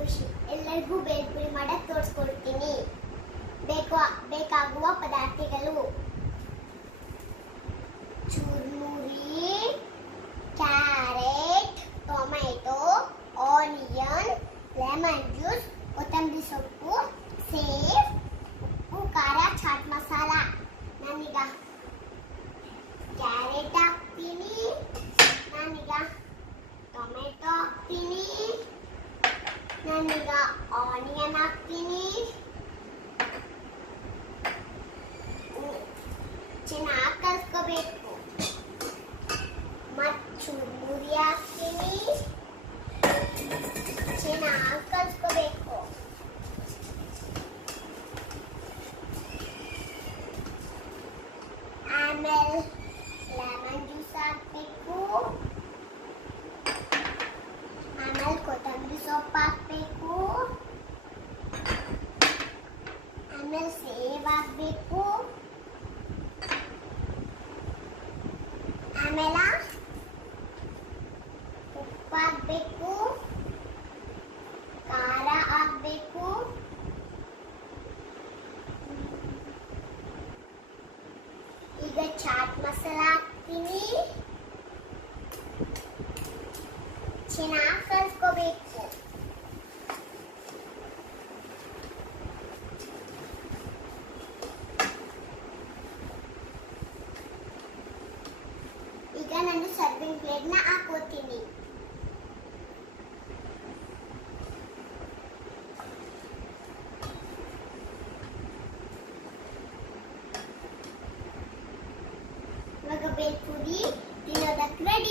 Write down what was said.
ಖುಷಿ. ಎಲ್ಲರಿಗೂ ಬೇಲ್ಪುರಿ ಮಾಡಕ್ಕೆ ತೋರಿಸ್ಕೊಡ್ತೀನಿ. ಬೇಕಾಗುವ ಪದಾರ್ಥಗಳು: churumuri, carrot, tomato, onion, lemon juice, ಕೊತ್ತಂಬರಿ ಸೊಪ್ಪು, ಸೇವ್, ಉಪ್ಪು, ಖಾರ, ಚಾಟ್ ಮಸಾಲ. ನಾನೀಗ ಕ್ಯಾರೆಟ್ ಹಾಕ್ತೀನಿ, ನಾನೀಗ ಟೊಮೆಟೊ ಹಾಕ್ತೀನಿ, ನಾನೀಗ ಆನಿಯನ್ ಹಾಕ್ತೀನಿ. ಚೆನ್ನಾಗಿ ಕಲ್ಸ್ಕೋಬೇಕು. ಮತ್ತು ಚುರುಮುರಿ ಹಾಕ್ತೀನಿ, ಚೆನ್ನಾಗಿ ಕಲ್ಸ್ಕೋಬೇಕು. ಆಮೇಲೆ ಲೆಮನ್ ಜ್ಯೂಸ್ ಹಾಕಬೇಕು, ಆಮೇಲೆ ಕೊತ್ತಂಬರಿ ಸೊಪ್ಪು ಹಾಕಬೇಕು, ಆಮೇಲೆ ಸೇವ್ ಹಾಕಬೇಕು, ಆಮೇಲೆ ಉಪ್ಪು ಹಾಕಬೇಕು, ಖಾರ ಹಾಕಬೇಕು, ಈಗ ಚಾಟ್ ಮಸಾಲ ಹಾಕ್ತೀನಿ. ಚೆನ್ನಾಗಿ ಕಲ್ಸ್ಕೋಬೇಕು. ಈಗ ನಾನು ಸರ್ವಿಂಗ್ ಪ್ಲೇಟ್ನ ಹಾಕೋತೀನಿ. ಇವಾಗ ಬೇಲ್ಪುರಿ ತಿನ್ನೋದಕ್ಕೆ ರೆಡಿ.